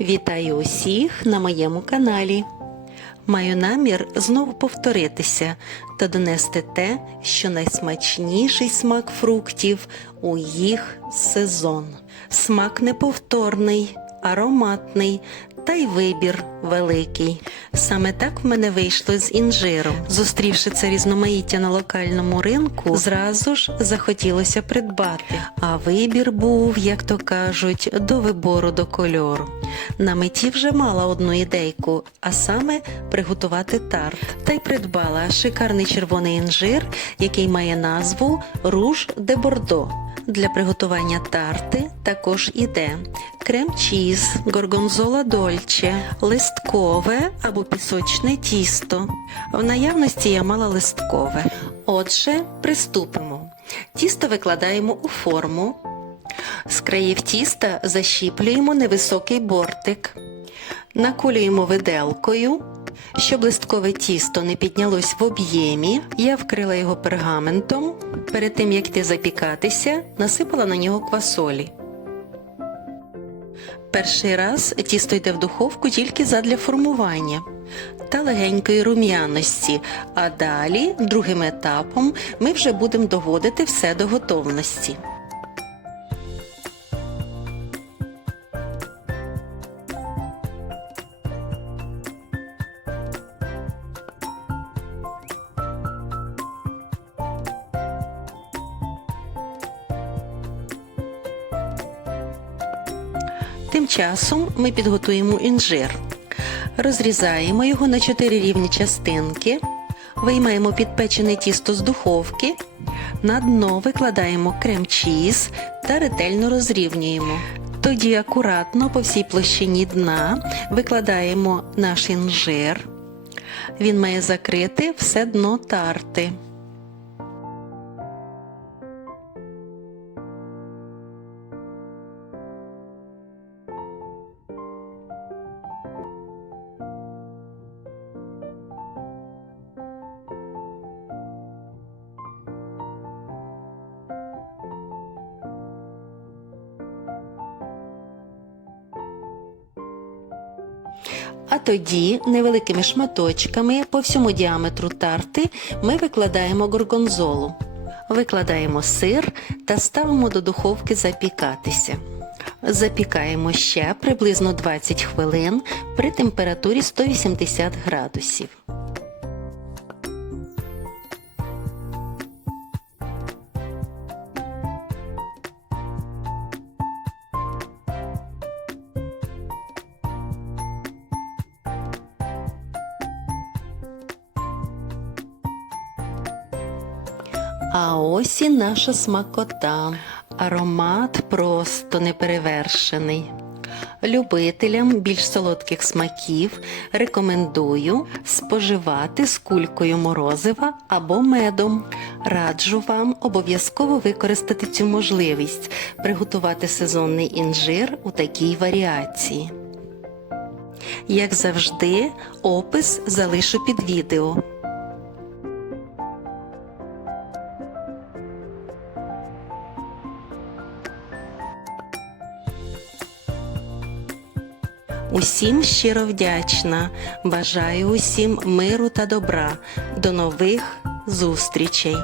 Вітаю усіх на моєму каналі. Маю намір знову повторитися та донести те, що найсмачніший смак фруктів у їх сезон. Смак неповторний, ароматний та й вибір великий. Саме так в мене вийшло з інжиром. Зустрівши це різноманіття на локальному ринку, зразу ж захотілося придбати. А вибір був, як то кажуть, до вибору до кольору. На меті вже мала одну ідейку, а саме приготувати тарт. Та й придбала шикарний червоний інжир, який має назву Руж де Бордо. Для приготування тарти також іде крем-чіз, горгонзола дольче, листкове або пісочне тісто. В наявності я мала листкове. Отже, приступимо. Тісто викладаємо у форму. З країв тіста защіплюємо невисокий бортик. Наколюємо виделкою. Щоб листкове тісто не піднялось в об'ємі, я вкрила його пергаментом. Перед тим як йти запікатися, насипала на нього квасолі. Перший раз тісто йде в духовку тільки задля формування та легенької рум'яності, а далі, другим етапом, ми вже будемо доводити все до готовності. Тим часом ми підготуємо інжир. Розрізаємо його на 4 рівні частинки, виймаємо підпечене тісто з духовки, на дно викладаємо крем-чіз та ретельно розрівнюємо. Тоді акуратно по всій площині дна викладаємо наш інжир. Він має закрити все дно тарти. А тоді невеликими шматочками по всьому діаметру тарти ми викладаємо горгонзолу. Викладаємо сир та ставимо до духовки запікатися. Запікаємо ще приблизно 20 хвилин при температурі 180 градусів. А ось і наша смакота. Аромат просто неперевершений. Любителям більш солодких смаків рекомендую споживати з кулькою морозива або медом. Раджу вам обов'язково використати цю можливість приготувати сезонний інжир у такій варіації. Як завжди, опис залишу під відео. Усім щиро вдячна. Бажаю усім миру та добра. До нових зустрічей!